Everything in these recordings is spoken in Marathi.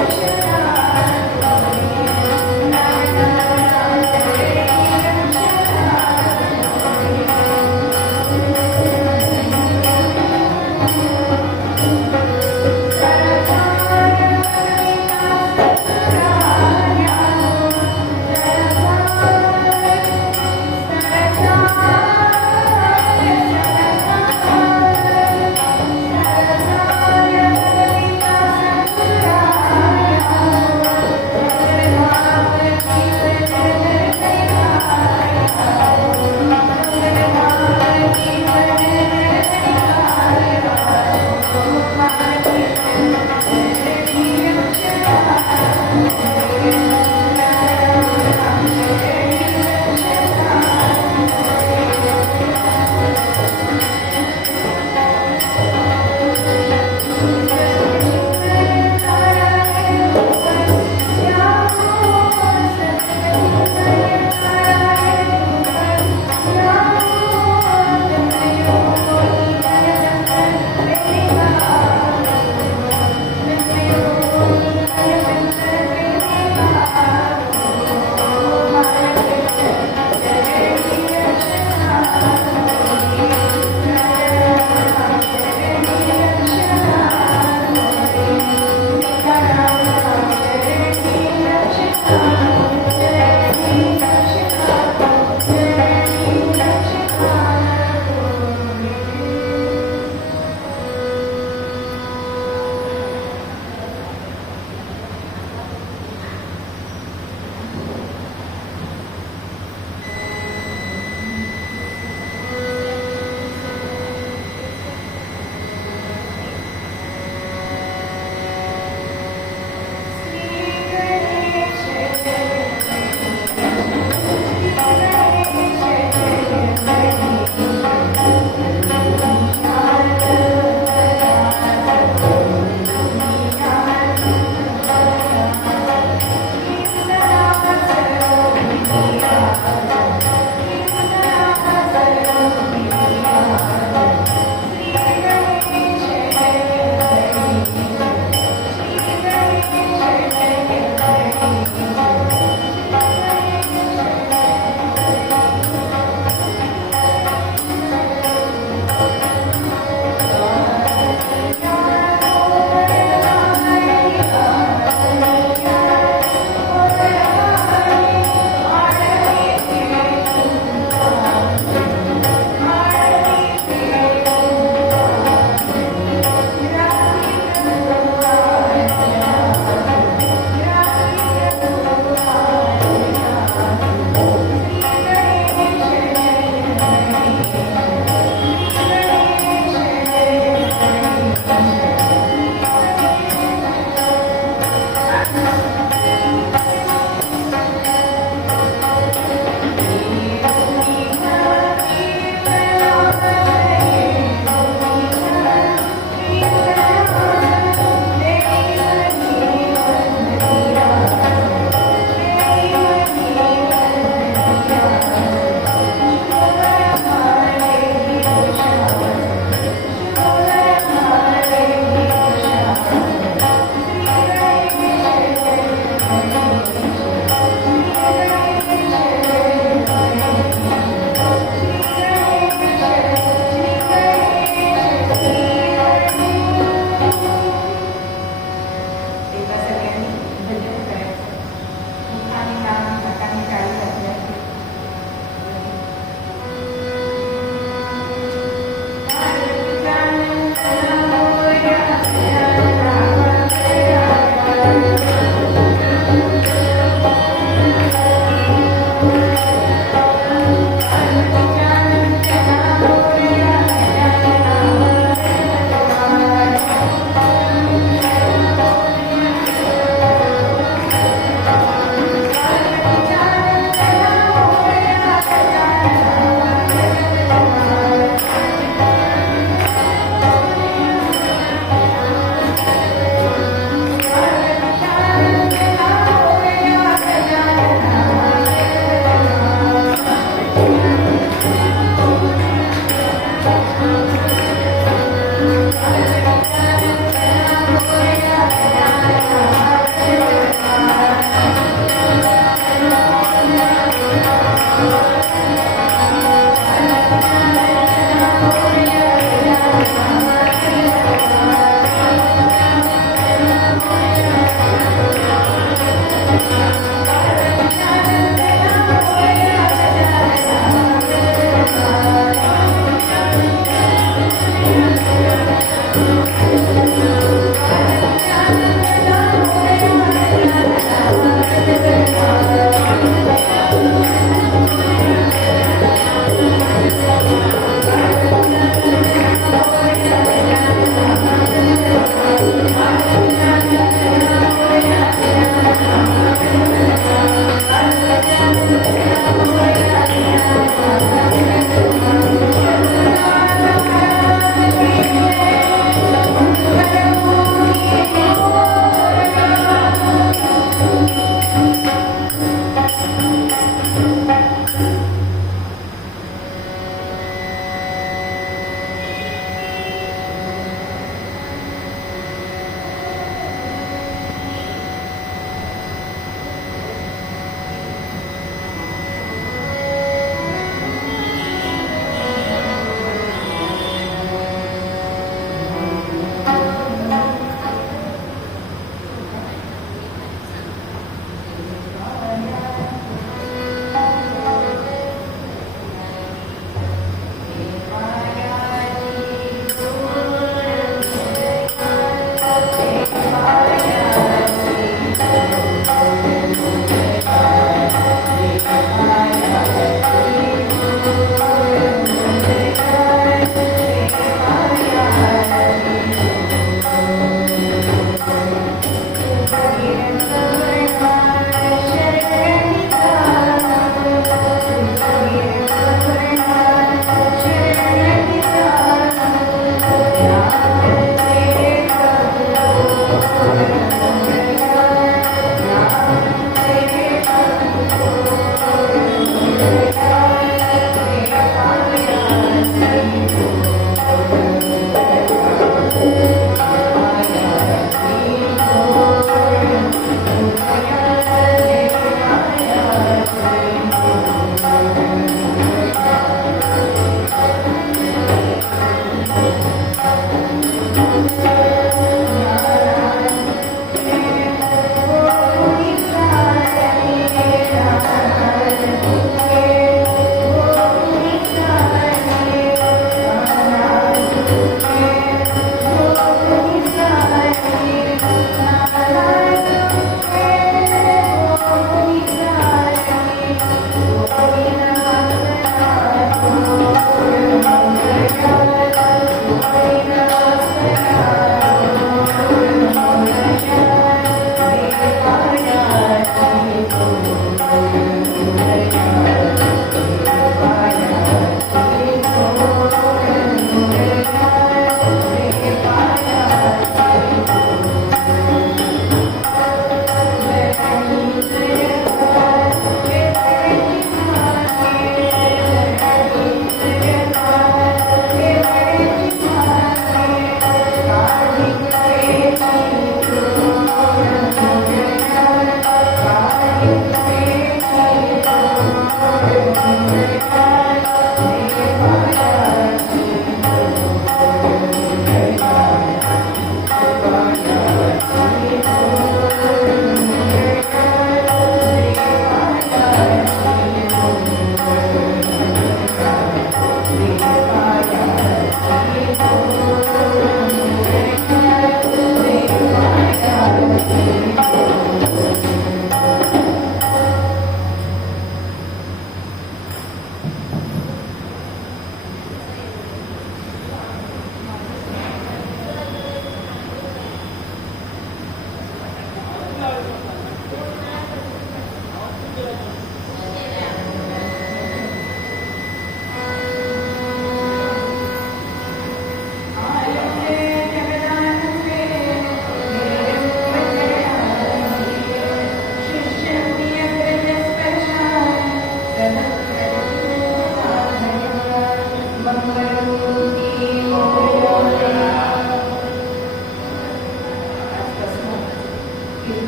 अक्षरा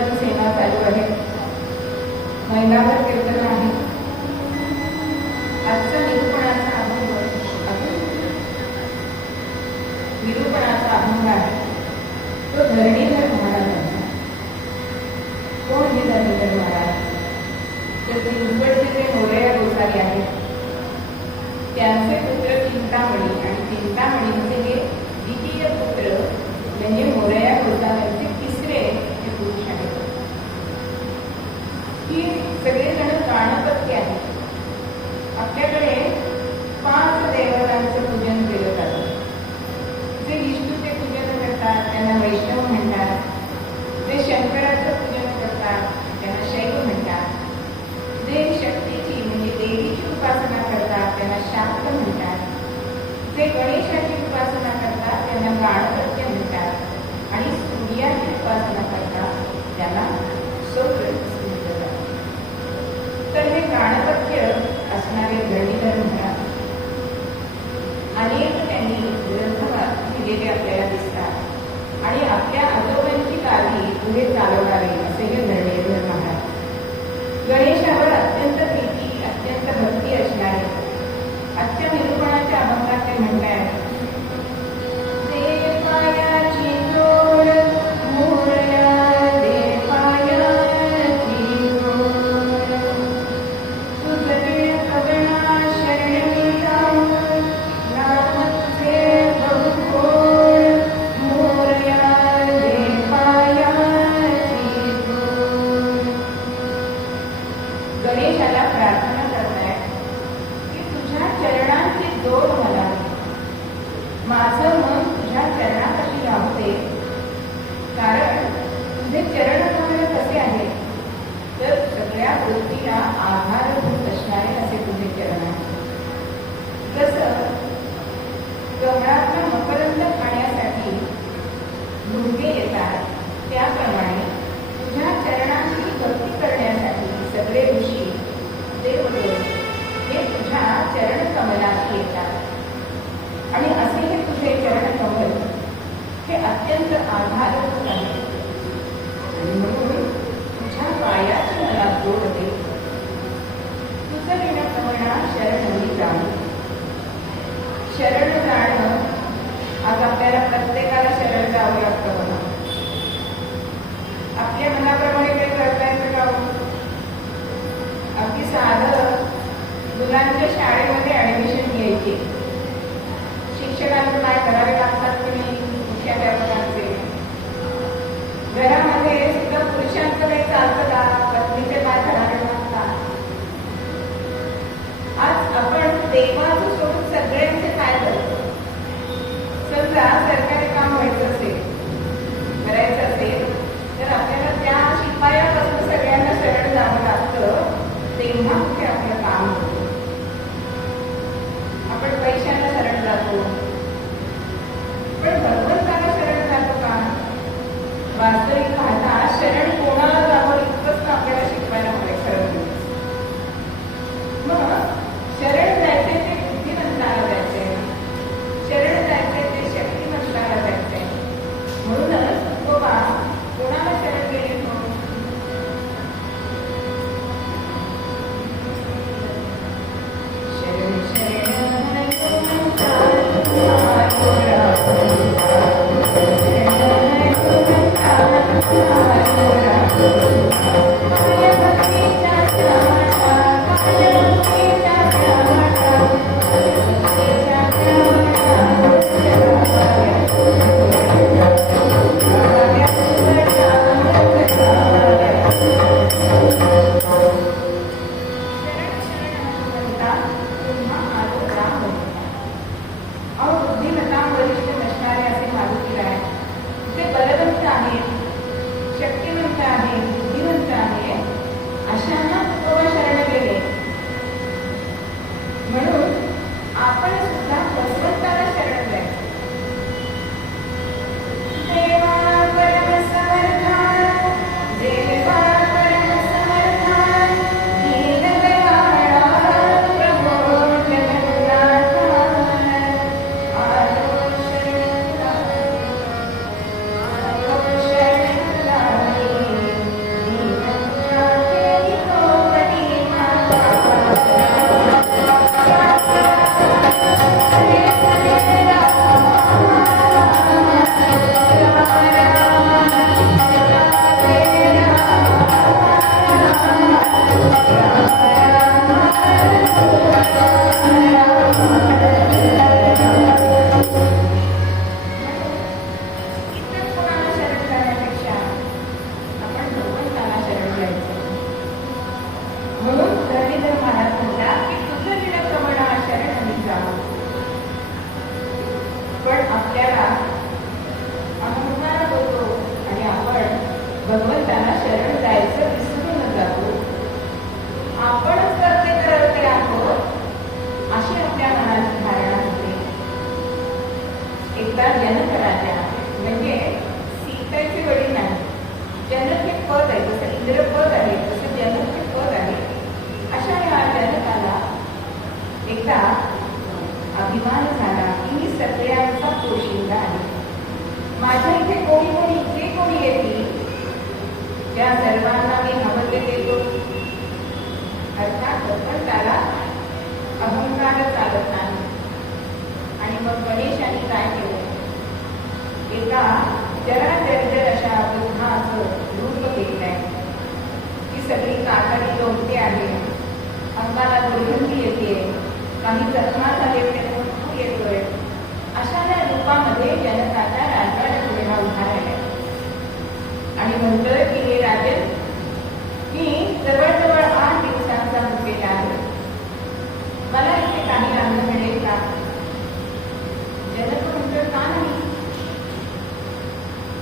कीर्तन सेवा चालू आहे. महिनाभर कीर्तन आहे. आजचा निरूपणाचा अभंग आहे तो धरणीधर महाराजांचा. कोण हे धरणीधर महाराज? तर पिंपळचे ते मोरया गोसावी आहेत. त्यांचे पुत्र चिंतामणी, आणि चिंतामणी म्हणजे हे द्वितीय पुत्र म्हणजे मोरया गोसाव्यांचे तिसरे हे पुरुष आहेत. ही सगळेजण गाणपत्य आहेत. आपल्याकडे 5 देवतांचं पूजन केलं जातं. जे विष्णूचे पूजन करतात त्यांना वैष्णव म्हणतात. जे शंकराचं पूजन करतात त्यांना शैव म्हणतात. जे शक्तीची म्हणजे देवीची उपासना करतात त्यांना शाक्त म्हणतात. जे गणेशाची उपासना करतात त्यांना गाणपत्य म्हणतात. आणि सूर्याची उपासना करतात त्याला सौर म्हणतात. तर हे गाणपत्य असणारे धरणीधर महाराज अनेक त्यांनी ग्रंथ लिहिलेले आपल्याला दिसतात. आणि आपल्या आजोबांची कार्य पुढे चालवणारे असे हे धरणीधर महाराज. गणेशावर अत्यंत प्रीती अत्यंत भक्ती असणारे. आजच्या निरूपणाच्या अभंगात ते म्हणतात, गणेशाला प्रार्थना करतायत की तुझ्या चरणांची जोड मला, माझं मन तुझ्या चरणापाशी राहू दे. कारण तुझे चरण कमळ कसे आहे तर सगळ्या गोष्टीला आधारभूत असणारे असे तुझे चरण आहे. जसं कमळातला मकरंद खाण्यासाठी मुंगे येतात त्याप्रमाणे तुझ्या चरणांची भक्ती करण्यासाठी सगळे ऋषी देवदेव हे तुझ्या चरण कमलात येतात. आणि असे हे तुझे चरण कमल हे अत्यंत आधारभूत आहे. आणि म्हणून तुझ्या पायाची मला जोड दे. तुझं विण कमळा शरणवी जाणं. शरण जाणं आज आपल्याला प्रत्येकाला शरण जावं लागतं. बघा आपल्या मनाप्रमाणे काही करता येतं का? अगदी साधं मुलांच्या शाळेमध्ये ऍडमिशन घ्यायची, शिक्षकांना काय करावे लागतात की नाही मुख्याध्यापकांचे. घरामध्ये सुद्धा पुरुषांचं काही चालतं का? पत्नीचे काय करावे लागतात? आज आपण देवाचं सोडून सगळ्यांचे काय करतो? समजा सरकारी काम व्हायचं असेल, करायचं असेल तर आपल्याला त्या शिपायापासून सगळ्यांना शरण जावं लागतं. तेव्हा कुठे आपलं काम होतं. आपण पैशाला शरण जातो पण भगवंताला शरण जातो का? वास्तविक पाहता शरण कोणाला जावं इतकंच आपल्याला शिकवायला हवंय खरं. मग शरण जायचे ते बुद्धिमंताला जायचे, शरण जायचे ते शक्तिमंत त्या सर्वांना मी हवं ते देतो. अर्थात पण त्याला अहंकार चालत नाही. आणि मग गणेशाने काय केलं? एका जरा जर्जर अशा वृद्धाचं रूप घेतलंय. ती सगळी कातडी लोटते आहे, अंगाला दुर्गंधी येते, काही जखमा झाले ते येतोय. अशा या रूपामध्ये जनकाचा राजवाडा पुढे उभा राहिलाय आणि म्हणतोय की हे राजन, मी जवळजवळ 8 दिवसांचा भुकेला आहे. मला इथे काही अन्न मिळेल का? जनक म्हणतोय का नाही?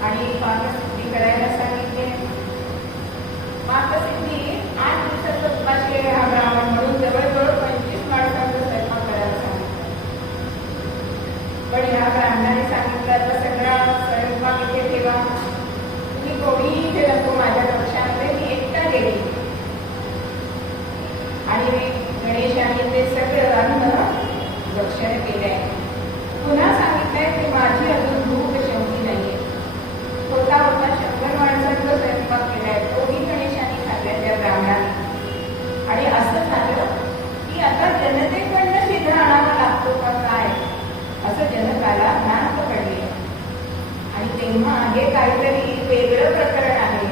आणि पाकसिद्धी करायला सांगितले. पाकसिद्धी 8 दिवसाचा उपाशी हा ब्राह्मण म्हणून जवळजवळ 25 माणसांचा स्वयंपाक करायला सांगितलं. पण ह्या ब्राह्मणाने सांगितलं, आता सगळा स्वयंपाक इथे ठेवा, तुम्ही कोणीही इथे नको माझ्या कक्षामध्ये, मी एकटा गेली. आणि गणेशाने ते सगळं अन्न भक्षण केलंय. पुन्हा सांगितलंय की माझी अजून भूक शेवटी नाहीये. होता होता 100 माणसांचा स्वयंपाक केलाय, तोही गणेशाने खाल्लाय त्या ब्राह्मणाने. आणि असं झालं की आता जनतेकडनं शिधा आणावा लागतो का काय, असं जनकाला भ्रांत पडली. आणि तेव्हा हे काहीतरी वेगळं प्रकरण आहे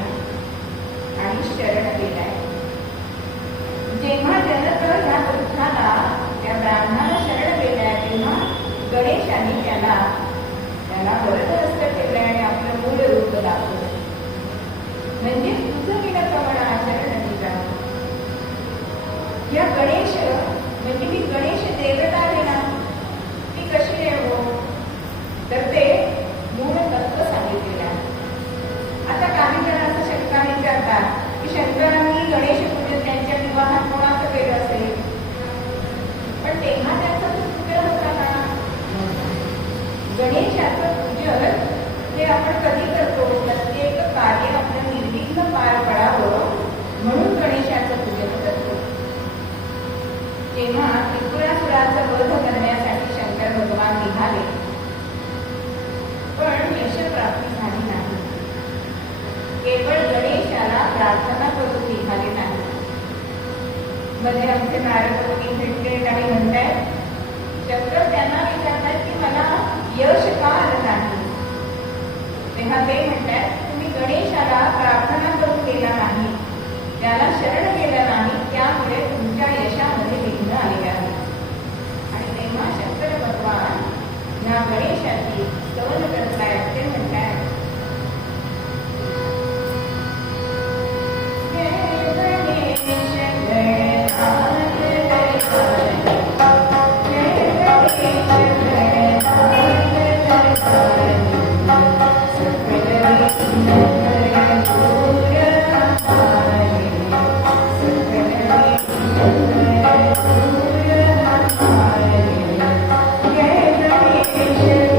आणि शरण गेलाय. जेव्हा जनक ह्या वृद्धाला, त्या ब्राह्मणाला शरण गेलाय, तेव्हा गणेशाने त्याला वरदहस्त ठेवलंय आणि आपलं मूळ रूप दाखवलं. म्हणजे तुझं केलं प्रमाण शरण दिला. या गणेश म्हणजे मी गणेश देवता आहे ना, ती कशी आहे हो? तर ते मूळ तत्व सांगितलेलं आहे. आता काही जण असं शंका विचारतात की शंकरांनी गणेश पूजन त्यांच्या विवाहात कोणाचं केलं असेल, पण तेव्हा त्यांचा पूजन होता का? गणेशाचं पूजन हे आपण कधी करतो? प्रत्येक कार्य आपलं निर्विघ्न पार पडावं म्हणून गणेशाचं पूजन करतो. तेव्हा त्रिपुरासुराचा वध करण्यासाठी शंकर भगवान निघाले, पण यशप्राप्ती झाली नाही. केवळ गणेशाला प्रार्थना करून निघाले नाही. मध्ये आमचे नारद मुनी भेटले आणि म्हणतायत, शंकर त्यांना विचारतात की मला यश का आलं नाही? तेव्हा ते म्हणतात, तुम्ही गणेशाला प्रार्थना करून गेला नाही, त्याला शरण गेलं नाही, त्यामुळे तुमच्या यशामध्ये विघ्न आलेले आहे. आणि तेव्हा शंकर भगवान या गणेशाची स्तवन करतायत. ते म्हणतात, जय गणेश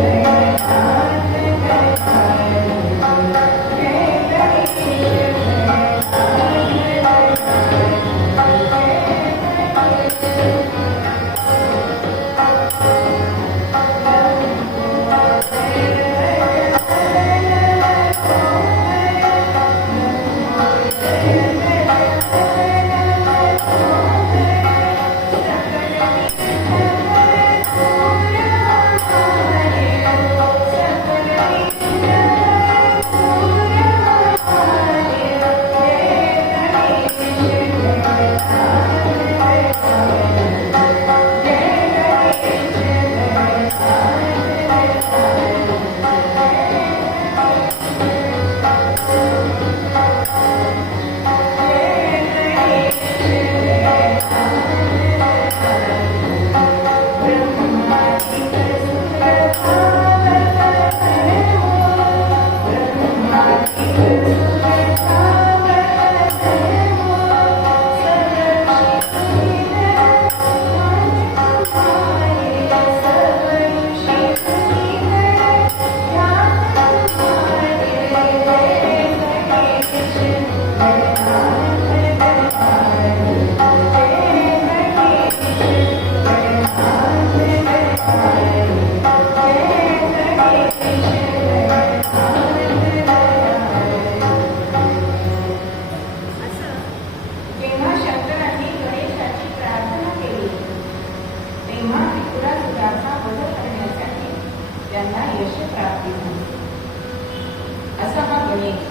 गणेश.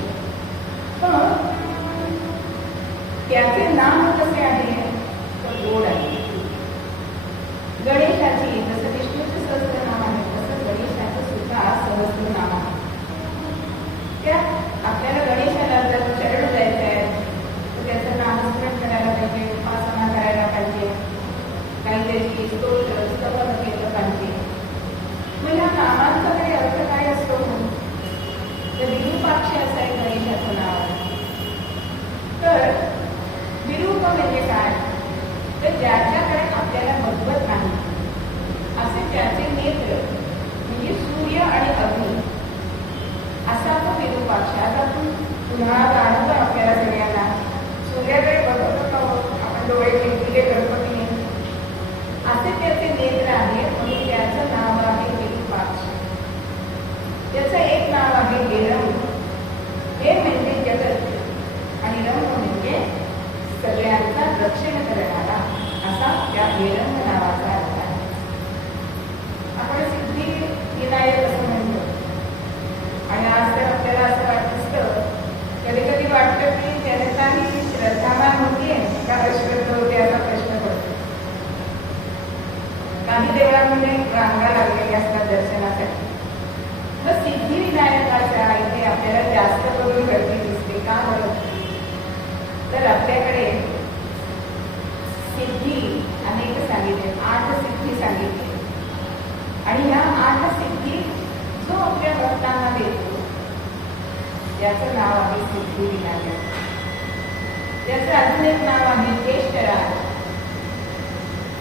पण त्याचे नाम कसे आहे तर गोड आहे. गणेशाची जसं विष्णूचे सहस्रनाम आहे तसं गणेशाचं सुद्धा सहस्रनाम आहे. त्यात आपल्याला गणेशाला जर चरण द्यायचं आहे तर त्याचं नामस्मरण करायला पाहिजे, उपासना करायला पाहिजे, काहीतरी स्तोत्र स्तवन केलं पाहिजे. मग ह्या नामांचा काही अर्थ काय असतो तर विरूपाक्ष असं आहे गणेशाचं नाव आहे. तर विरूप म्हणजे काय तर ज्याच्याकडे आपल्याला बघवत नाही असे त्याचे नेत्र म्हणजे सूर्य आणि अग्नी असा तो विरूपाक्ष. आता उन्हाळा जाणवतो आपल्याला सगळ्यांना, सूर्याकडे बघत आहोत आपण, डोळे मिटलेले गणपतीने, असे त्याचे नेत्र आहे म्हणून त्याचं नाव आहे विरूपाक्ष. त्याचं एक नाव आहे हेरम. हे म्हणजे जगत आणि रम म्हणजे सगळ्यांचा रक्षण करणारा, असा त्या हेरम नावाचा अर्थ आहे. आपण सिद्धी विनायक असं म्हणतो आणि आज तर आपल्याला असं वाटतं, कधी कधी वाटतं की जनताही श्रद्धावान होतीये का अश्रद्धा होते असा प्रश्न पडतो. काही देवळांमध्ये रांगा लागलेल्या असतात दर्शनासाठी. मग सिद्धिविनायकाच्या इथे आपल्याला जास्त करून गर्दी दिसते का बरं तर आपल्याकडे सिद्धी अनेक सांगितले, 8 सिद्धी सांगितले आणि ह्या 8 सिद्धी जो आपल्या भक्तांना देतो त्याचं नाव आहे सिद्धिविनायक. त्याचं अजून एक नाव आहे ज्येष्ठराज.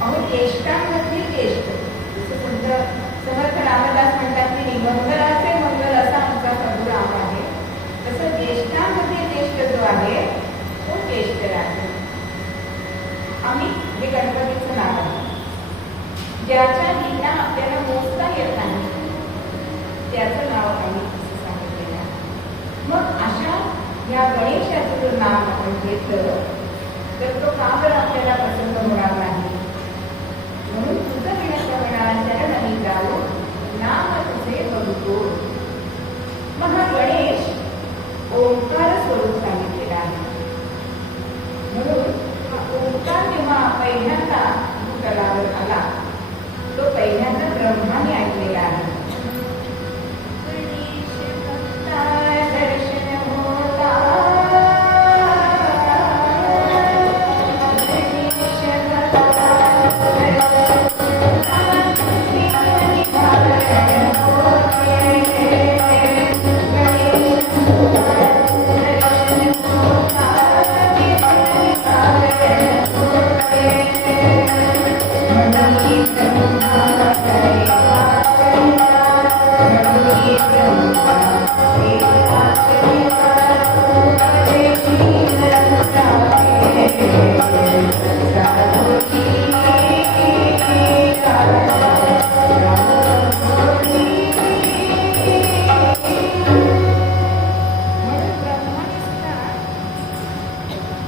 अहो ज्येष्ठांमध्ये ज्येष्ठ, जसं तुमचं समर्थ रामदास म्हणतात की मंगलाचे मंगल असा आमचा प्रभुराम आहे, तसं ज्येष्ठांमध्ये ज्येष्ठ जो आहे तो ज्येष्ठराज. आम्ही हे गणपतीचं नाव आहे. ज्याच्या लीला आपल्याला मोजता येत नाही त्याचं नाव आम्ही असं सांगितलेलं आहे. मग अशा या गणेशाचं जर नाव आपण घेतलं तर तो का बरं आपल्याला प्रसन्न होणार नाही. म्हणून तुझं विणक्रमणा चरणही जाऊ नाम तुझे बघतो. मग हा गणेश ओंकार स्वरूप सांगितलेला आहे. म्हणून हा ओंकार जेव्हा पहिल्यांदा भूतलावर आला तो पहिल्यांदा ब्रह्माने ऐकलेला आहे.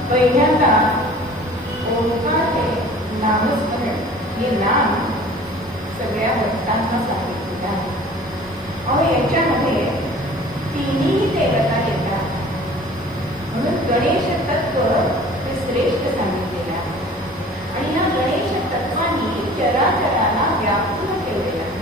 पहिल्यांदा ओंकार हे नामस्मरण हे नाम सगळ्या भक्तांना सांगितलेलं आहे. अहो याच्यामध्ये तिन्ही देवता येतात म्हणून गणेश तत्व हे श्रेष्ठ सांगितलेलं आहे. आणि ह्या गणेश तत्वानी चराचराला व्यापून ठेवलेला आहे.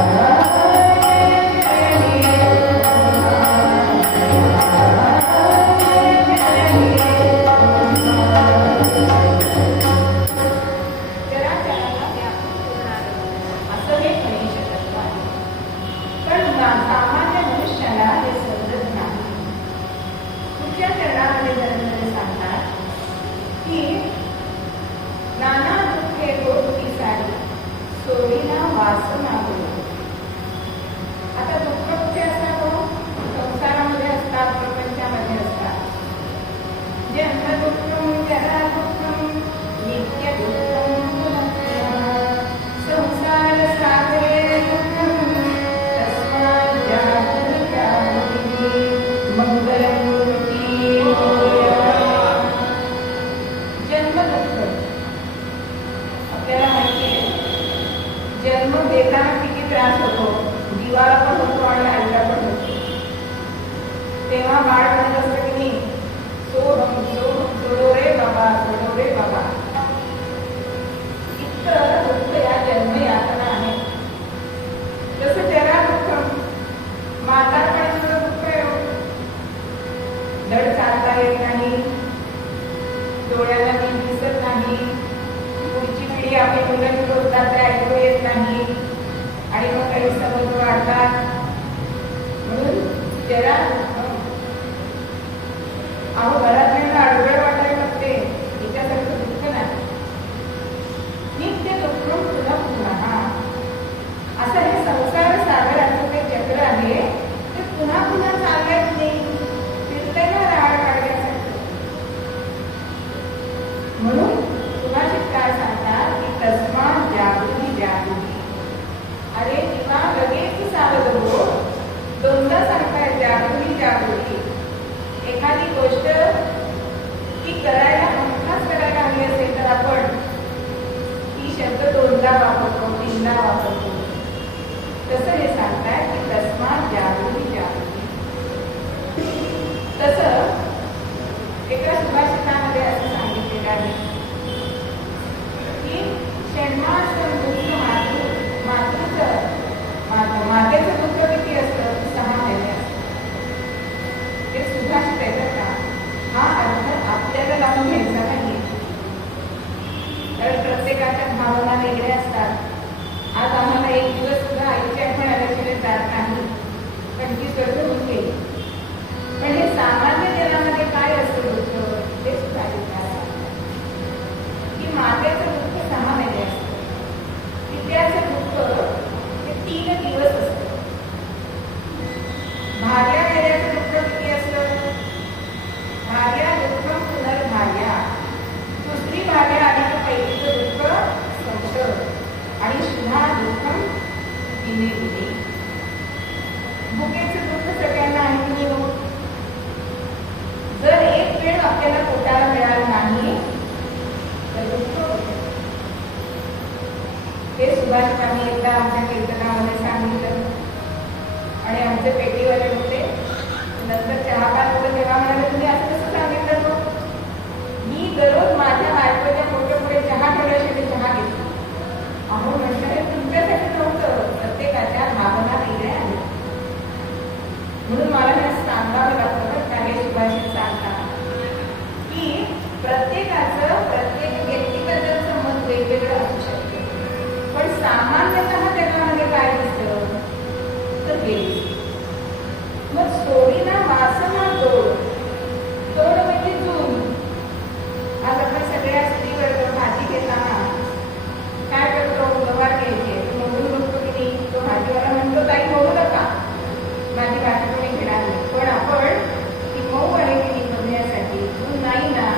Yeah. वासना होय. आता दुःख कुठे असतात हो? संसारामध्ये असतात, प्रपंचामध्ये असतात. जन्म दुःखम जरा दुःखम नित्य दुःखम पुनः संसार सागरे दुःखम तस्मात् जागृती जागृती मंगलमूर्ती जन्म दुःख. आपल्याला माहिती आहे जन्म देताना किती त्रास होतो. दिवाला पण होतो आणि आईला पण होतो. तेव्हा बाळ म्हणत असतं की नाही, सोडो रे बाबा, सोडो रे बाबा. इतकं दुःख या जन्म यातना आहे. जसं जरा दुःख म्हातारपणाचं दुःख आहे. धड चालता येत नाही, डोळ्याला नीट दिसत नाही, पुढची पिढी आपली मुलं बोलतात ते ऐकू येत नाही आणि मग काही समज वाढतात. म्हणून जरा अहो घरात अडगळ वाटायला लागते. याच्यासारखं दुःख नाही. नित्य दुःख पुन्हा पुन्हा असं हे संसार सागराचं ते चक्र आहे. ते पुन्हा पुन्हा चालत नाही, फिरतंय ना राड काढण्यासाठी. म्हणून सुभाषित काय सांगतात की तस्मात् जागृती जागृती. अरे किंवा लगेच सावध हो. दोनदा सांगताय जागृती जागृती. एखादी गोष्ट ती करायला हमखास करायला हवी असेल तर आपण ती शब्द दोनदा वापरतो, तीनदा वापरतो. तसं हे सांगताय की तस्मात् जागृती जागृती. तसं एका सुभाषितामध्ये असं सांगितलेलं आहे की षण्मास दुःख मातेचं दुःख किती असतं? 6 महिने असतं. हे सुभाषित आहे का? हा अर्थ आपल्याला लावून घ्यायचा नाही. कारण प्रत्येकाच्या भावना वेगळ्या असतात. आज आम्हाला एक दिवस सुद्धा आईची आठवण आल्याशिवाय जात नाही. 25 वर्ष होऊन गेली. पण हे सामान्य जनामध्ये काय असतं दुःख ते सुभाषित आहे की मातेचं दुःख 6 महिने असतं. पित्याचं दुःख हे 3 दिवस असतं. भार्या गेल्याचं दुःख किती असतं? भार्या दुःखम पुनर्भार्या. दुसरी भार्या आली तर पहिलीचं दुःख संशय आणि सुधा दुःखम दिने दिने. भुकेचं दुःख सगळ्यांना आहे. जर एक वेळ आपल्याला पोटाला मिळालं नाही तर दुःख होतं. हे सुभाषित आम्ही एकदा आमच्या कीर्तनामध्ये सांगितलं आणि आमचे पेटीवाले होते. नंतर चहा पात होतं तेव्हा म्हणाले तुम्ही असं कसं सांगितलं तो? मी दररोज माझ्या बायकोच्या पोटापुढे चहा ठेवल्याशिवाय चहा घेतली. अहो म्हटलं हे तुमच्यासाठी नव्हतं. प्रत्येकाच्या भावना वेगळ्या आहेत. म्हणून मला हे सांगावं लागतं का हे सुभाषित सांगतात की प्रत्येकाचं प्रत्येक व्यक्तिगत मत वेगवेगळं असू शकते. पण सामान्यतः जगामध्ये काय दिसतं तर हे मग सोडीना वासना जोड. जोड म्हणजे जून. आज आपण सगळ्या स्त्रीवर भाजी घेताना काय करतो? गवार घ्यायचे. मोडून बघतो की नाही. तो भाजीवाला म्हणतो ताई मोडू नका, माझी भाजी कोणी घेणार नाही. पण आपण ती मऊ आहे की नाही बघण्यासाठी, जून नाही ना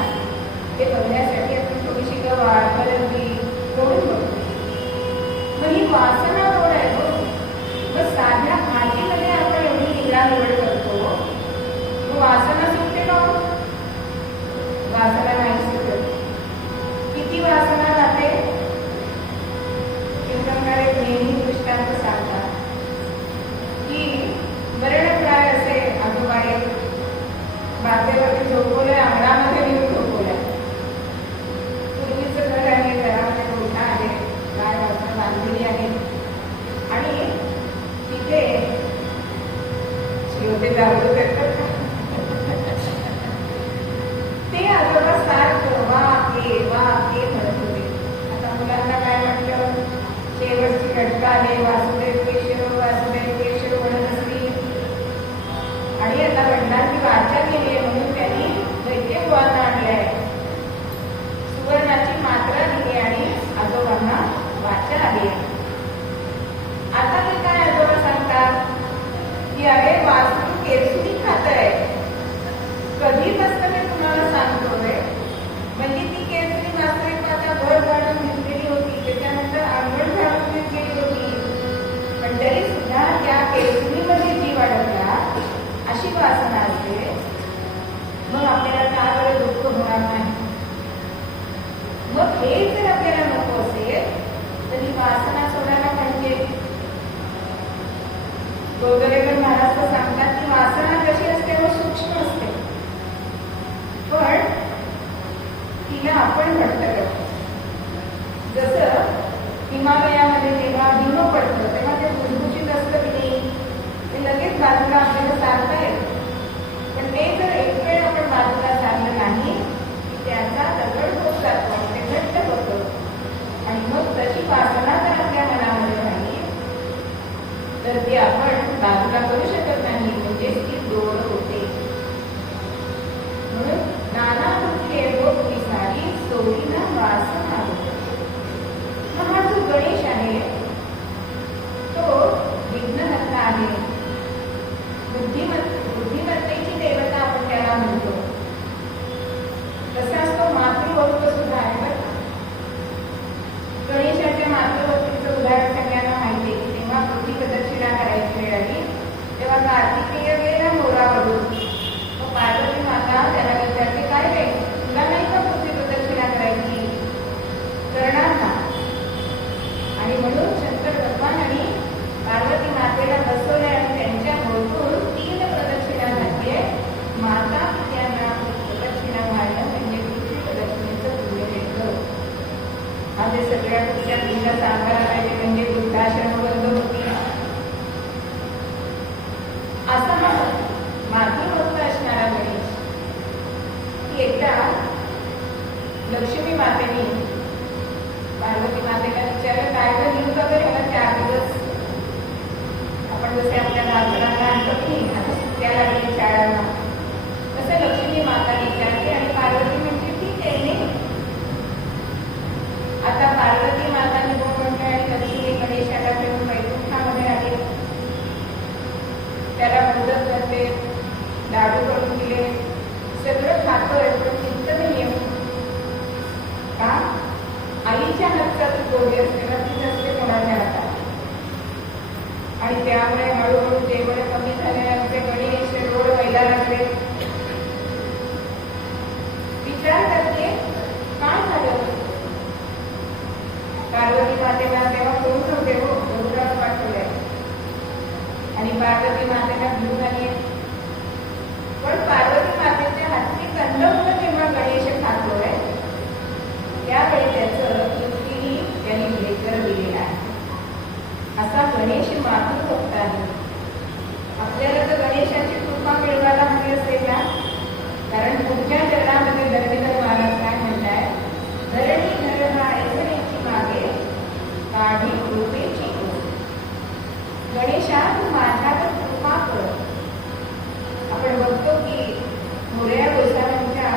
ते बघण्यासाठी आपण थोडीशी गवार बरंगी मोडून बघतो. मग ही वासना जोड आहे. मग साध्या भाजीमध्ये आपण एवढी निवड करतो. वासना सुटते का? वासना नाही सुटत. किती वासना जाते? कीर्तनकार नेहमी दृष्टांत सांगतात की मरणप्राय असे आजोबाई बागेवरती झोपवले, अंगणामध्ये नेऊन झोपवल्या. पूर्वीचं घर आहे, घरामध्ये गोठा आहे, गाय वासना बांधलेली आहे आणि तिथे होते जागृत करतात. ते आजोबा वेचणीमध्ये जीव अडकला अशी वासना असते, मग आपल्याला त्यावेळेस दुःख होणार नाही. मग हे जर आपल्याला नको असेल तर ही वासना सोडायला पाहिजे. गोदरेकर महाराज तर सांगतात की वासना कशी असते व सूक्ष्म असते, पण तिला आपण घट्ट करतो. जसं हिमालयामध्ये जेव्हा हिम पडतं तेव्हा ते भुसभुशीत असतं की नाही, ते लगेच बाजूला आपल्याला सारता येतं. पण ते जर एक वेळ आपण बाजूला सारलं नाही की त्याचा दगड होत जातो, ते घट्ट होतं. आणि मग तशी वासना जर आपल्या मनामध्ये राहिली तर ती आपण बाजूला करू शकत नाही, म्हणजेच ती दोर होते. म्हणून नाना दुःखे भोग विसारी सोडीना वासना होते. मग हा जो गणेश आहे तो विघ्नहर्ता आहे, बुद्धिमत्तेची देवता आपण त्याला म्हणतो. तसाच तो मातृभक्त सुद्धा आहे. बरं, गणेशाच्या मातृभक्तीचं उदाहरण सगळ्यांना माहिती आहे. तेव्हा पृथ्वी प्रदक्षिणा करायची वेळ आली तेव्हा कार्तिकेय गेला मोरावरून. मग पार्वती माता त्याला विचारते, काय रे, तुला नाही का पृथ्वी प्रदक्षिणा करायची? करणार ना. आणि म्हणून शंकर भगवानांनी पार्वती मातेला बसवले आणि त्यांच्या भोवतून 3 प्रदक्षिणा घातली. माता पित्यांना प्रदक्षिणा घालणं म्हणजे पृथ्वी प्रदक्षिणेचं पुण्य मिळतं. माझे सगळ्या तुमच्या तुला सांगायला पाहिजे म्हणजे वृद्धाश्रम बंद होती. असा हा मातृभक्त असणारा गणेश. एकदा लक्ष्मी मातेने पार्वती मातेला विचारलं, काय तर लिहून वगैरे ह्याला 4 दिवस आपण जसे आपल्या बालपणाला आणतो की आता सुट्ट्या लागली शाळांना, तसं लक्ष्मी माता विचारते आणि पार्वती म्हणते ठीक आहे. आता पार्वती माताने हो म्हणते आणि लक्ष्मी गणेशाला घेऊन वैकुंठामध्ये आली. त्याला मोदक करते, लाडू करून दिले, सगळं खातोय, पण चिंतन नियम का आईच्या हातचा ती गोडी असते ना, ती नसते कोणाच्या हातात. आणि त्यामुळे हळूहळू जेवण कमी झाल्यानंतर गणेश रोड व्हायला लागले. विचार करते काय झालं. पार्वती मातेला तेव्हा कोण नव्हते, हो गरुडाला पाठवलंय आणि पार्वती मातेला घेऊन आली. पण पार्वती मातेच्या हातची कंदमुळं जेव्हा गणेश खातोय त्यावेळी त्याचं युक्तीने त्यांनी भेकर दिलेला आहे. असा गणेश मातृभक्त आहे. आपल्याला तर गणेशाची कृपा मिळवायला हवी असेल ना, कारण पुढच्या जगामध्ये धर्मेंद्र महाराज काय म्हणताय, धरणी धर हा ऐकण्याची मागे काढी कृपेची. गणेशा तू माझ्यावर कृपा कर. आपण बघतो की मोरया गोसाव्यांच्या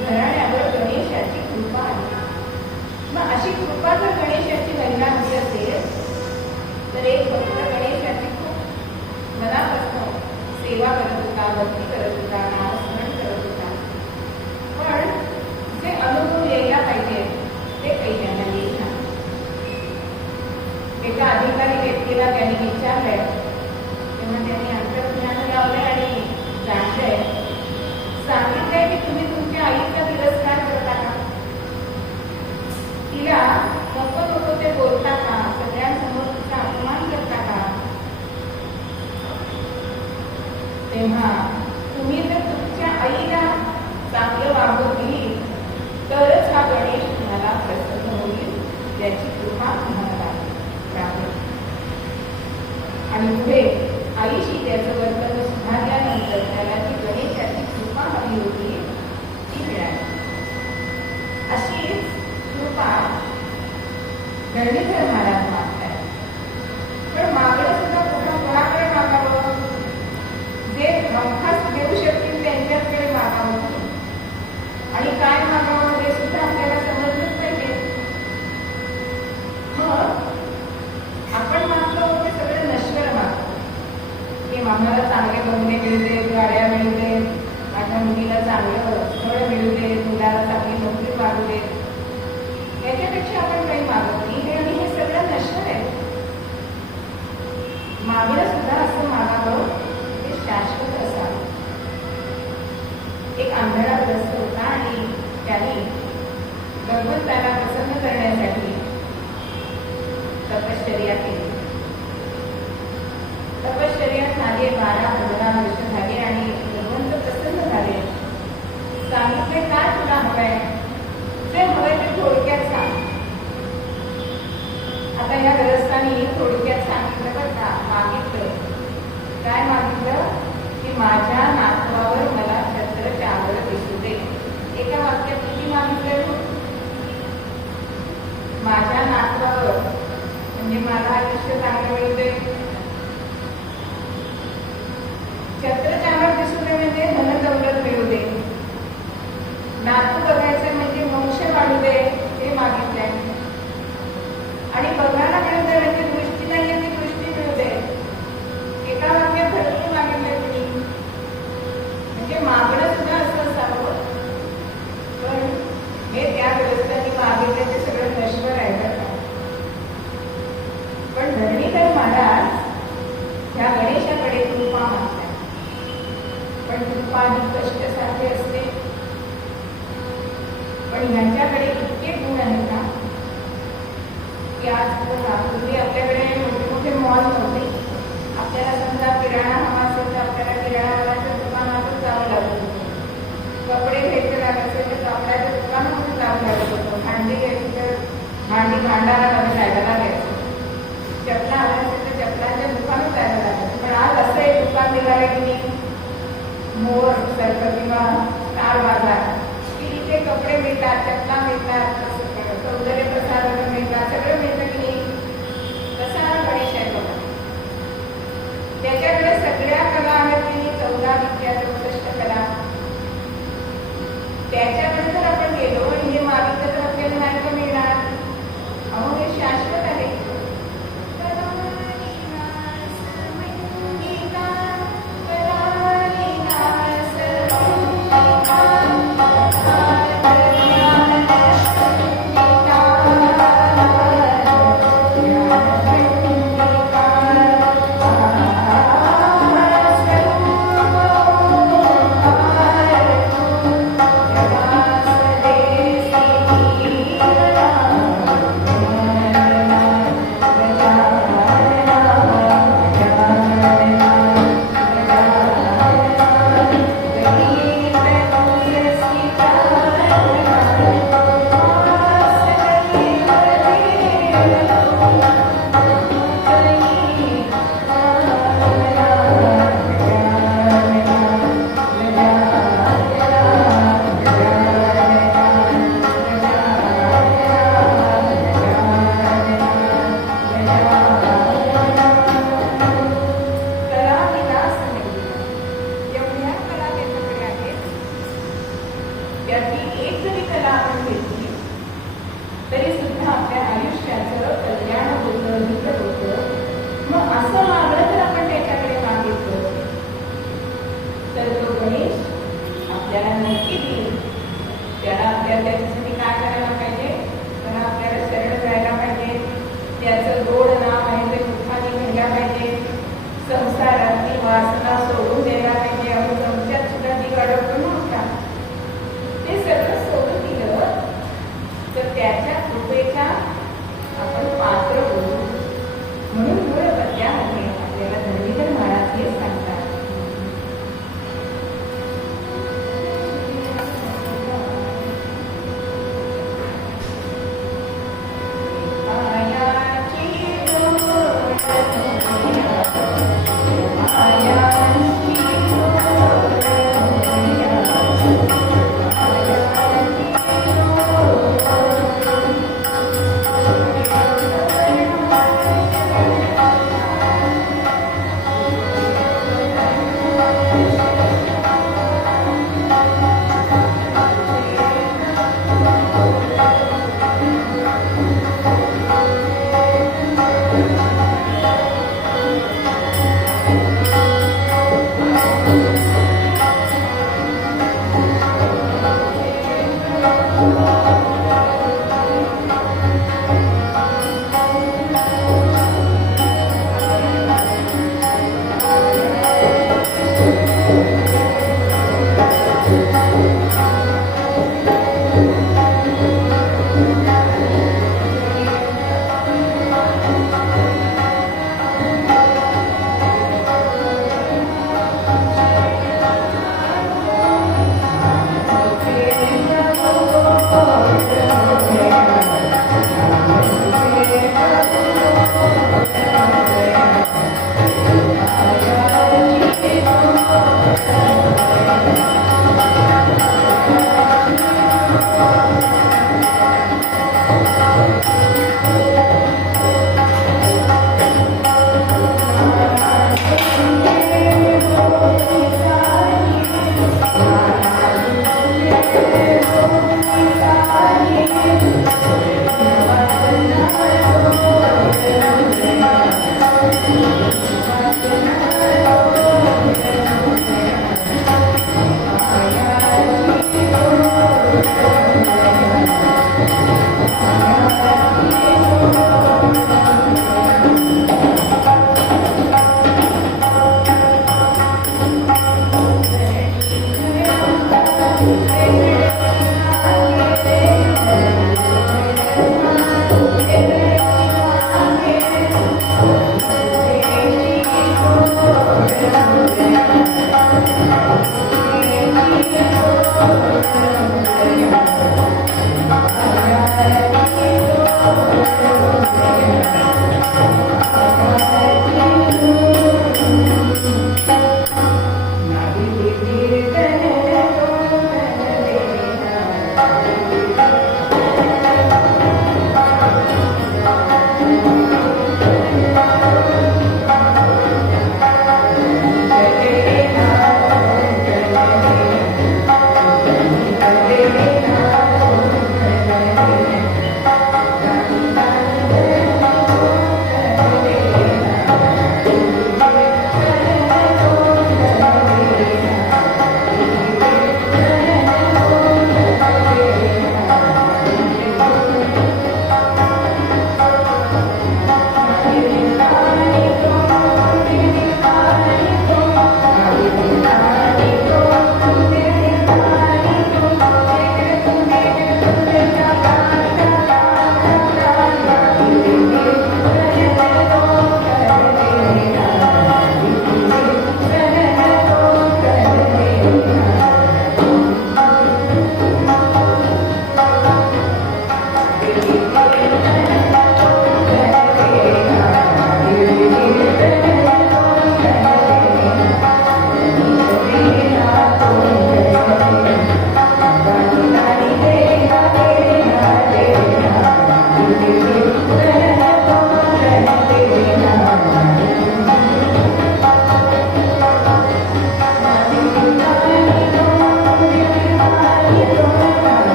घराण्यावर गणेशाची कृपा आहे. मग अशी कृपा जर गणेशाची व्हायला हवी असेल तर एक भक्त गणेशाची खूप मनापासून सेवा करत होता, भक्ती करत होता, नामस्मरण करत होता. पण जे अनुभव यायला पाहिजे ते काही त्यांना येईल ना. एका अधिकारी व्यक्तीला त्यांनी विचारलंय तेव्हा त्यांनी अंतर्ज्ञान लावलंय आणि जाणलंय, सांगितलंय की तुम्ही तुमच्या आईचा तिरस्कार करता का, तिला नको नको ते बोलता का, सगळ्यांसमोर तिचा अपमान करता का. तेव्हा तुम्ही जर तुमच्या आईला चांगलं वागवून दिली तरच हा गणेश तुम्हाला प्रसन्न होईल, त्याची कृपा तुम्हाला प्राप्त. आणि पुढे आईशी त्याचं वर्तन सुधारल्यानंतर त्याला जी गणेशाची कृपा हवी होती ती मिळाली. अशी कृपा धरणीधर महाराज मागताय. पण मागणं सुद्धा कोणाकडे मागावं, जे हमखास देऊ शकतील त्यांच्याकडे मागावं आणि काय मागावं हे सुद्धा आपल्याला समजलंच पाहिजे. मग आपण मागतो ते सगळं नश्वर मागतो की आम्हाला चांगले बंगले मिळू देत, गाड्या मिळू देत, माझ्या मुलीला चांगलं स्थळ मिळू देत, मुलाला चांगली नोकरी मागू देत. याच्यापेक्षा आपण काही मागत नाही आणि हे सगळं नश्वर आहे. मागणं सुद्धा आंधळाग्रस्त होता आणि त्याने भगवंताला प्रसन्न करण्यासाठी तपश्चर्या केली. तपश्चर्या झाली 12-15 वर्ष झाले आणि भगवंत प्रसन्न झाले. सांगितले काय तुला हवंय, जे हवंय ते थोडक्यात सांग. आता या ग्रस्तांनी थोडक्यात सांगितलं बरं का, मागितलं काय मागितलं की माझ्या नातवावर मला छत्र चादर दिसू दे. एका वाक्यात किती मागितलं? माझ्या नातवावर म्हणजे मला आयुष्य चांगलं मिळू दे, छत्र चादर दिसू दे म्हणजे धन दौलत मिळू दे, नातू बघायचं म्हणजे वंश वाढू दे हे मागितलंय. आणि बघायला मिळू दे म्हणजे दृष्टी नाहीये ती दृष्टी मिळू दे. एका वाक्यात भरपूर मागितलंय तुम्ही. म्हणजे मागणं सुद्धा असं असावं. पण हे त्या ग्रस्तांनी मागितले ते सगळं नश्वर आहे बरं का. पण धरणीधर महाराज ह्या गणेशाकडे कृपा मागतात. पण कृपा ही कष्टसाध्य असते. पण ह्यांच्याकडे इतके गुण आहेत ना की आज पूर्वी आपल्याकडे मोठे मोठे मॉल नव्हते. आपल्याला समजा किराणा हवा असेल तर आपल्याला किराणावाल्याच्या दुकानातच जावं लागत होतं. कपडे घ्यायचे लागत असेल तर कपड्याच्या दुकानामध्ये जावं लागत होतं. भांडी घ्यायची तर भांडारामध्ये जायला लागायचं. चपला हव्या असेल तर चपलाच्या दुकानात जायला लागायचं. पण आज असं एक दुकान निघालं की नाही, मोर सारखं किंवा स्टार बाजार, की इथे कपडे मिळतात, चपला मिळतात, सौंदर्य प्रसाधनं मिळतात, सगळं मिळतं की नाही. तसा गणेश आहे बघा. त्याच्याकडे सगळ्या कला आहेत की नाही, 14 विद्या 64 कला. त्याच्याकडे जर आपण गेलो आणि हे मागितलं तर आपल्याला नाही का मिळणार. अहो हे शाश्वत आहे.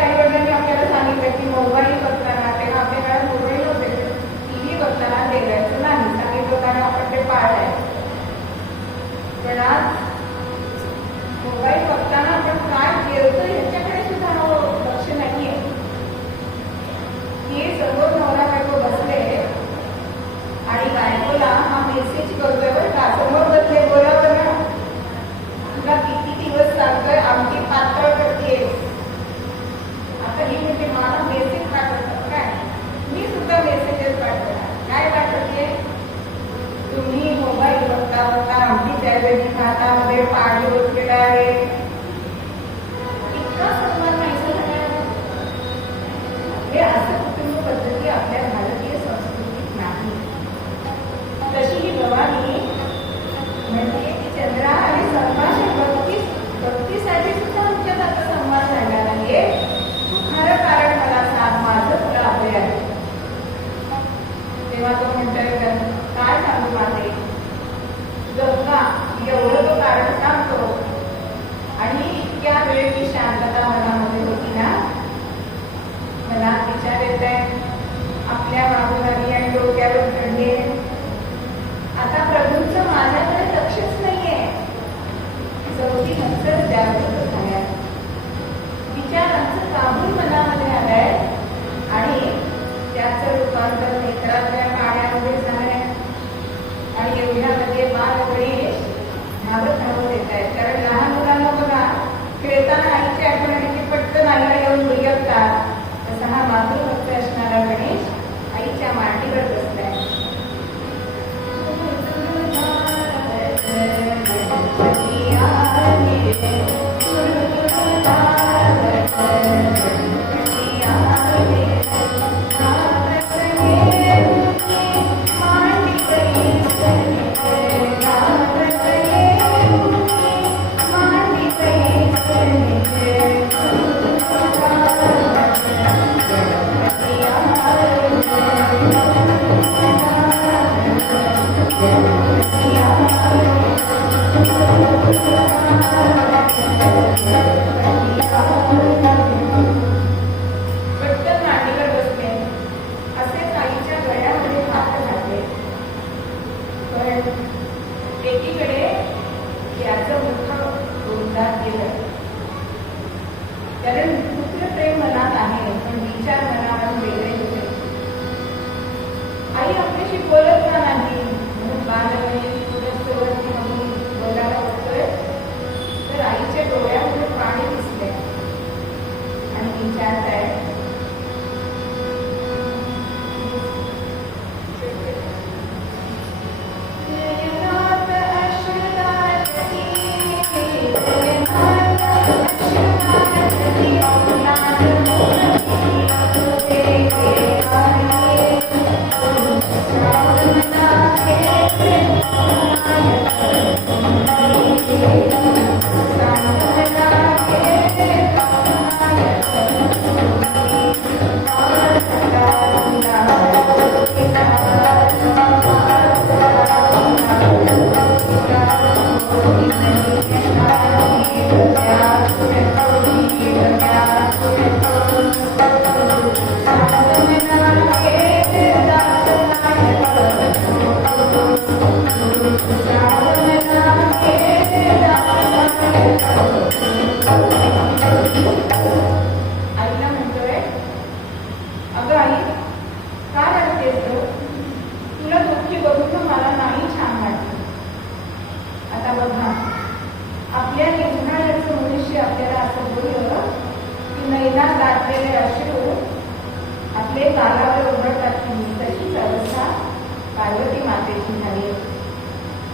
आपल्या आई वडिलांनी आपल्याला सांगितलं की मोबाईल बघताना, तेव्हा आपल्या काळात मोबाईल होते, टीव्ही बघताना देवायचं नाही सांगितलं कारण आपण ते पाळलंय. पण आज मोबाईल बघताना आपण काय केलं ह्याच्याकडे सुद्धा लक्ष नाहीये. हे समोर नवरा बायको बसले आणि बायकोला हा मेसेज करतोय बरं का, समोर बसले बोलावं ना, तुला किती दिवस सांगतोय आमची पातळ करतेस. आता ही म्हणजे मला मेसेज पाठवतात काय, मी सुद्धा मेसेजेस पाठवणार. काय पाठवते, तुम्ही मोबाईल बघता बघता आमची त्याऐवजी हातामध्ये पाणी बसलेला आहे. इतका सन्मान नाही झाला. हे असं कुटुंब पद्धती आपल्या भारतीय संस्कृतीत नाही. तशी ही भवानी म्हणजे की चंद्रा आणि संभाषण भक्तीसाठी सुद्धा आमच्यात आता संवाद झाला नाहीये. खरं कारण मला सांग, माझं तुला हवे आहे. तेव्हा तो म्हणतोय काय सांगू माझे गंगा, एवढं तो कारण सांगतो. आणि इतक्या वेळ मी शांतता मनामध्ये होती ना, मला विचार येत आहे आपल्या बाजूला आणि डोक्यावर चढले. आता प्रभूंचं माझ्याकडे लक्षच नाहीये. चौथी नंतर जागृत झाल्या, विचारांचं काबूल मनामध्ये आलंय आणि त्याचं रूपांतर नेत्रातल्या पाण्यामध्ये झालंय. आणि एवढ्यामध्ये बाल गणेश धावत येत आहेत. कारण लहान मुलांना बघा खेळताना आईची आठवण आली की पटकन आईला येऊन बुडगतात. तसा हा मातृभक्त असणारा गणेश आईच्या मांडीवर बसलाय. एकीकडे याचं मोठं जोरदार केलं, कारण पुत्रप्रेम मनात आहे पण विचार मनावर वेगळे होते. आई आपल्याशी बोलत का नाही म्हणून बालगणेश मधून बोलायला बघतोय तर आईच्या डोळ्यामध्ये पाणी दिसले आणि विचारत आहे आपले गालावर उघडतात की तशीच अवस्था पार्वती मातेची झाली.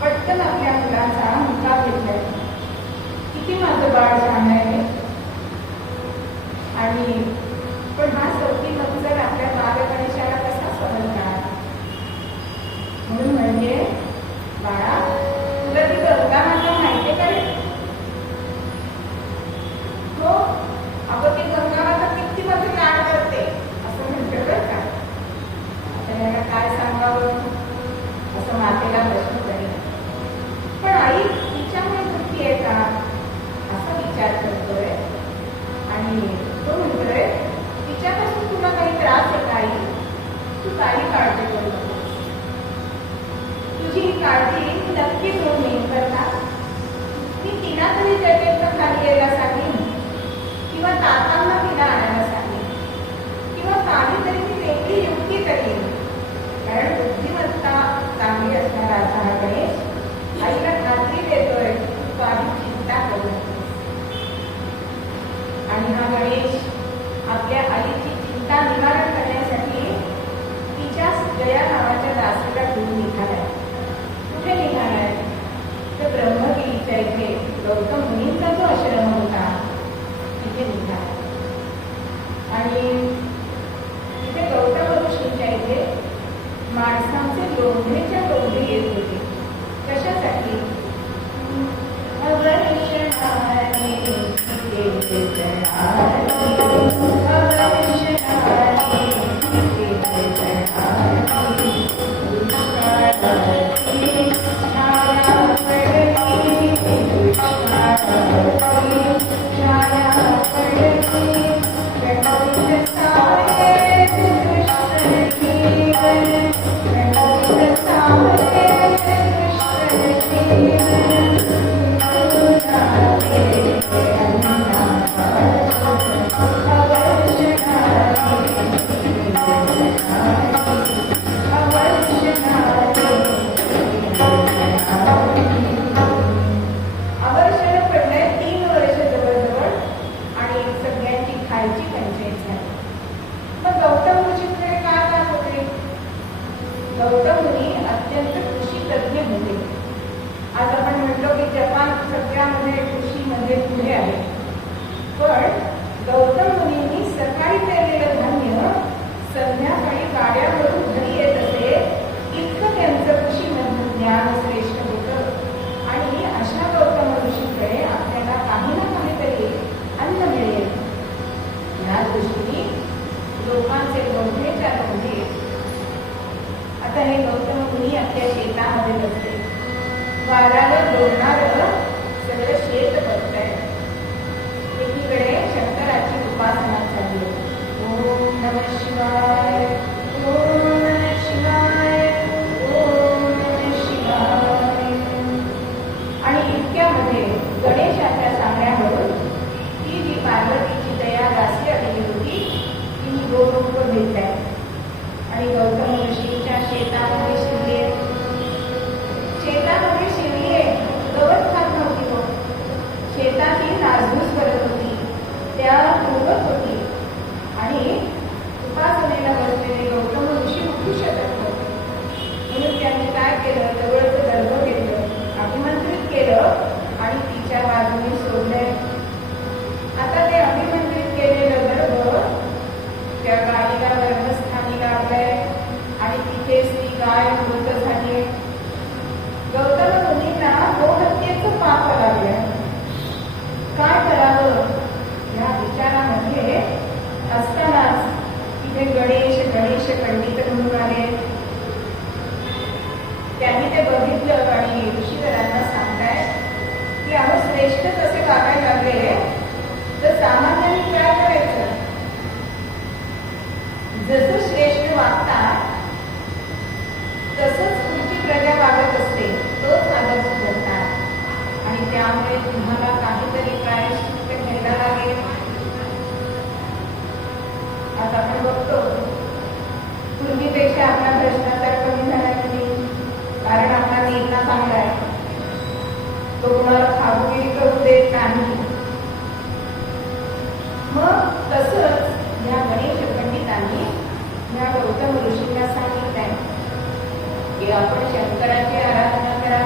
पटकन आपल्या मुलाचा मुका घेतलाय, किती माझं बाळ छान आहे. आणि पण हा सौती मत्सर आपल्या बाळ गणेशाला कसा समजणार. म्हणून म्हणजे बाळा तुला ती गंगा माता माहिती का रे. हो अगं ती गंगा माता किती माझं लाड करते असं म्हणते बरं का. आता याला काय सांगावं असं मातेला प्रश्न पडेल. पण आई तिच्यामुळे दुःखी आहे का असा विचार करतोय. आणि तो म्हणतोय तिला तरी जॅकेटनं खाली यायला सांगेन किंवा तातांना तिला आणायला सांगेन किंवा काहीतरी ती वेगळी युक्ती करेन. कारण बुद्धिमत्ता चांगली असणारा असा हा गणेश आईला खात्री देतोय तू काही चिंता करू नकोस. आणि हा गणेश आपल्या आईची चिंता निवारण करण्यासाठी तिच्या जया नावाच्या दासीला घेऊन निघालाय. कुठे निघालाय तर ब्रह्मगिरीच्या इथे गौतम मुनींचा जो आश्रम होता तिथे निघाला. आणि तिथे गौतम ऋषींच्या इथे माणसांचे लोंढेच्या लोंढे येत होते. कशासाठी? गौतम मुनी अत्यंत कृषी तज्ञ होते. आज आपण म्हटलो की जपान सगळ्यामध्ये कृषीमध्ये पुढे आहे. पण गौतम मुनींनी सकाळी पेरलेलं धान्य संध्याकाळी गाड्यावरून घरी येत असे इतकं त्यांचं कृषीमधलं ज्ञान श्रेष्ठ होतं. आणि अशा गौतम ऋषीकडे आपल्याला काही ना काहीतरी अन्न मिळेल या दृष्टीने लोकांचे लोंढेच्या लोंढे. आता हे गौतम मुनी आपल्या शेतामध्ये बसले. वाराला जोडणारं सगळं शेत बसतंय. एकीकडे शंकराची उपासना चालली. ओम नमः शिवाय, ओम नमः शिवाय, ओम नमः शिवाय. आणि इतक्यामध्ये गणेशाच्या सांगण्यावरून ती जी पार्वतीची दया दासी आलेली होती ती गोरूप भेटल्या आणि गौतम ऋषींच्या शेतामध्ये शिरले. शेतामध्ये शिरले गवत खात नव्हती. हो, शेताची नासधूस करत होती, त्या उगत होती. आणि उपासनेला बसलेले गौतम ऋषी उठू शकत नव्हते. म्हणून त्यांनी काय केलं? जवळचं गर्भ घेतलं, अभिमंत्रित केलं आणि तिच्या बाजूने सोडले. आता ते अभिमंत्रित केलेलं गर्भ त्या गायीला गर्भस्थानी लागलंय आणि तिथेच ती गाय मृत झाली. गौतम मुनींना गोहत्येचं पाप लागलंय. काय करावं या विचारामध्ये असतानाच तिथे गणेश पंडित म्हणून आले. त्यांनी ते बघितलं आणि ऋषीधरांना सांगताय की अहो श्रेष्ठ तसे वागायला लागले तर सामान्यांनी काय करायचं? जसं श्रेष्ठ वागतात तसंच तुमची प्रजा वागत असते, तोच आदर करतात. आणि त्यामुळे तुम्हाला काहीतरी प्रायश्चित्त घ्यायला लागेल. आता आपण बघतो पूर्वीपेक्षा आपला भ्रष्टाचार कमी झाला की नाही? कारण आपला नेता चांगला आहे, तो कुणाला खागुगिरी करू देत नाही. मग तसंच या गणेश पंडितांनी या गौतम ऋषींना सांगितलंय की आपण शंकराची आराधना करा.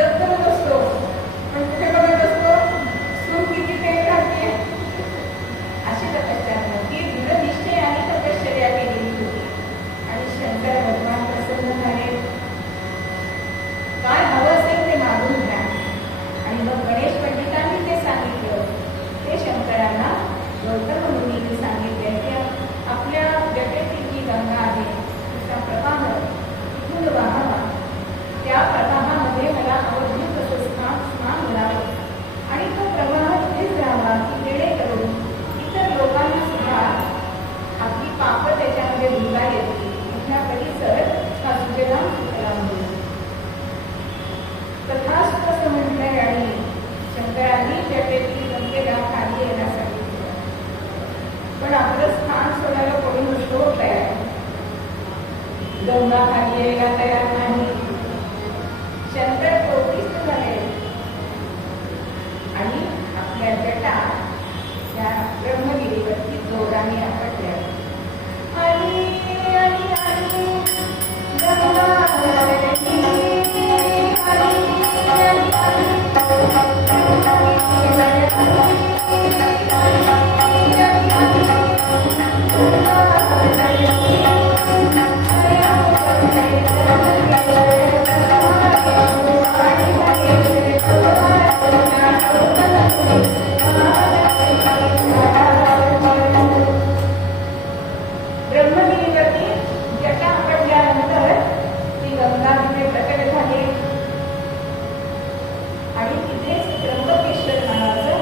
जग करत असतो, पण कुठे बघत असतो सून किती तेल घालते. अशी तपश्चर्या नव्हती, दृढ निश्चयाने तपश्चर्या केलेली होती. आणि शंकर भगवान प्रसन्न झाले. काय हवं असेल ते मागून घ्या. आणि मग गणेश पंडितांनी ते सांगितलं. ते शंकरांना गौतम मुनींनी सांगितले की आपल्या जटेतील जी गंगा आहे तिचा प्रवाह इथून वाहावा. त्या प्रवाहामध्ये मला आवडून तसं स्नान करावं आणि तो प्रवाह तिथेच राहावा की जेणेकरून इतर लोकांना सुद्धा आपली पापं त्याच्यामध्ये धुता येतील. इथला परिसर हा सुजलाम सुफलाम होईल. तथाच असं म्हटलंय. आणि शंकरांनी जटेतील गंगेला खाली यायला सांगितलं. पण आपलं स्थान सोडायला कोणी नसतो तयार. गंगा खाली यायला तयार नाही. शंकर कोपिष्ट झाले आणि आपल्या जटा त्या ब्रह्मगिरीवरती जोराने आपटल्या. आणि ब्रह्मगिरीवरती जटा आपटल्यानंतर ती गंगा तिथे प्रकट झाली. आणि तिथेच त्र्यंबकेश्वर नावाचं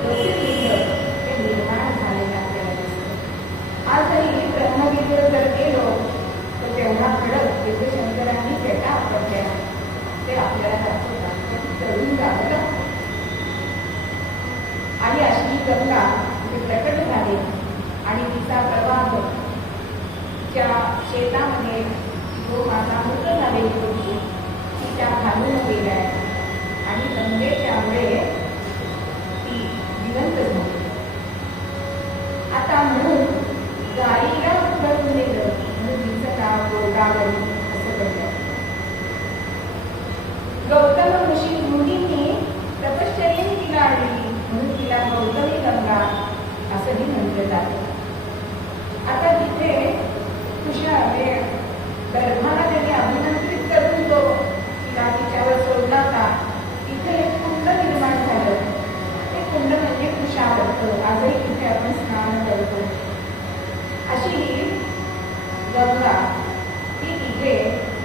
ज्योतिर्लिंग हे निर्माण झालेलं आपल्याला दिसतं. आजही ब्रह्मगिरीवर जर गेलो तर तेवढा खडक तिथे शंकरांनी जटा आपटल्या ते आपल्याला दाखवतात. चढून जावं लागतं. आणि अशी गंगा तिथे प्रकट झाली आणि तिचा प्रवाह ज्या शेतामध्ये जो माता मृत झालेली होती तिच्या घालून गेल्या आणि गंगेच्या मुळे ती जिवंत झाली. आता म्हणून गाईला उठवून दिलं म्हणून तिचं नाव गोदावरी असं पडलं. गौतम मुनींनी तपश्चर्येने तिला आणली म्हणून तिला गौतमी गंगा असंही म्हटलं जातं. आता तिथे गर्भाला त्याने अभिमंत्रित करून तो तिला तिच्यावर सोडला होता. तिथे एक कुंड निर्माण झालं. ते कुंड म्हणजे कुशावर्त. आजही तिथे आपण स्नान करतो. अशी ही गंगा ती तिथे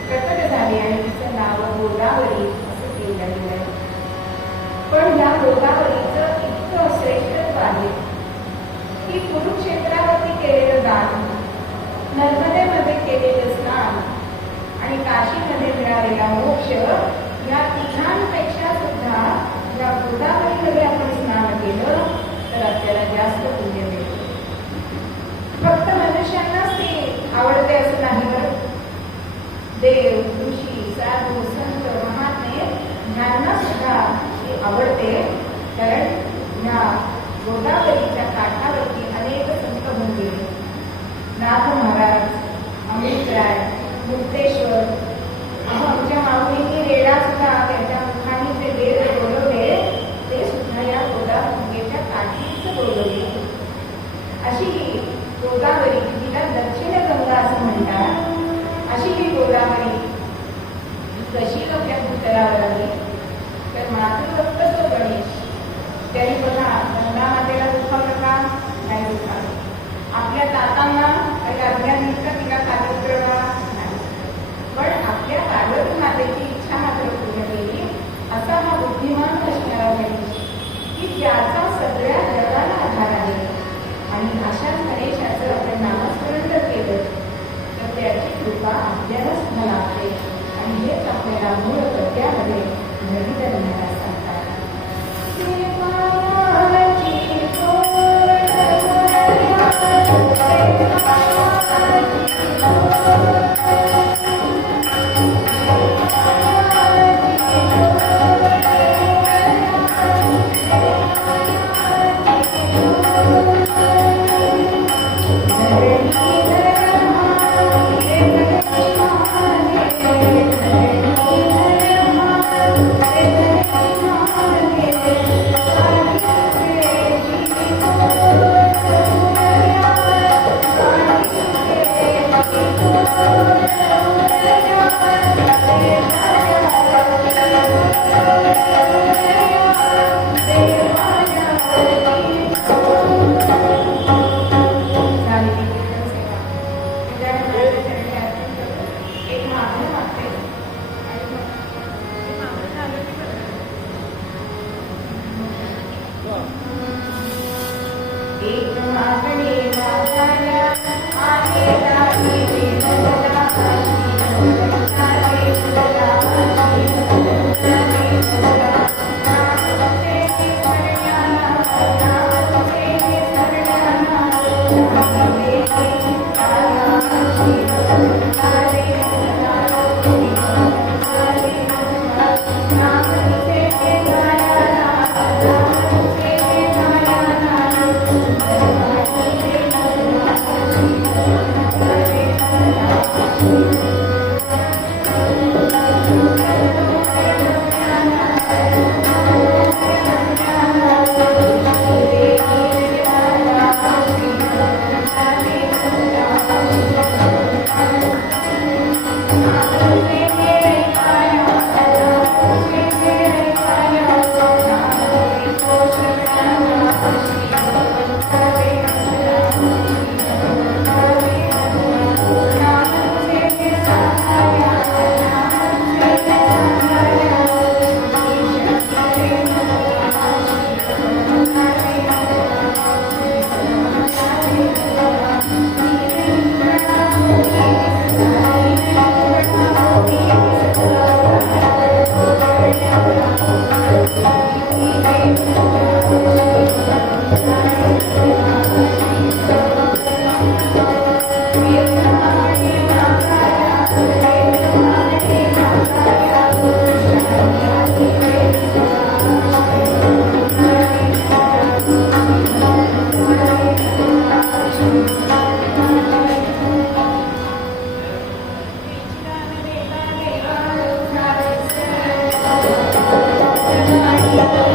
प्रकट झाली आणि तिचं नाव गोदावरी असं केलं गेलं. पण या गोदावरीचं इतकं श्रेष्ठत्व आहे की कुरुक्षेत्रावरती केलेलं दान, नर्मदेमध्ये केलेलं स्नान आणि काशीमध्ये मिळालेला मोक्ष या तिघांपेक्षा सुद्धा या गोदावरीमध्ये आपण स्नान केलं तर आपल्याला जास्त पुण्य मिळतं. फक्त मनुष्यांनाच ते आवडते असं नाही. बरं, देव, ऋषी, साधू, संत, महात्मे यांना सुद्धा ते आवडते. कारण या गोदावरीच्या काठावरती अनेक संत होऊन गेले. नाथ महाराज, अमृतराय, मुक्तेश्वर, आमच्या माऊलींनी रेडा सुद्धा त्याच्या मुखाने जे वेद बोलवले ते सुद्धा या गोदावरीच्या काठीच बोलवले. अशी ही गोदावरी, तिला दक्षिण गंगा असं म्हणतात. अशी ही गोदावरी कशी आपल्या भूतलावर आली तर मातृभक्त तो गणेश त्याने बघा गंगा मातेला दुखावलं का नाही दुखावलं. आपल्या तातांना आणि अज्ञानीचा तिला कार्यक्रम नाही. पण आपल्या पार्वती मातेची इच्छा मात्र पूर्ण केली. असा हा बुद्धिमान असणारा गणेश की ज्याचा सगळ्या जगाला आधार आहे. आणि अशा गणेशाचं आपण नामस्मरण जर केलं तर त्याची कृपा आपल्याला सुद्धा लागते. आणि हेच आपल्याला मूळ प्रत्यामध्ये नवीन सांगतात. एक मागणे मागाया आहे दारी देवला आशी तुला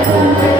Thank you.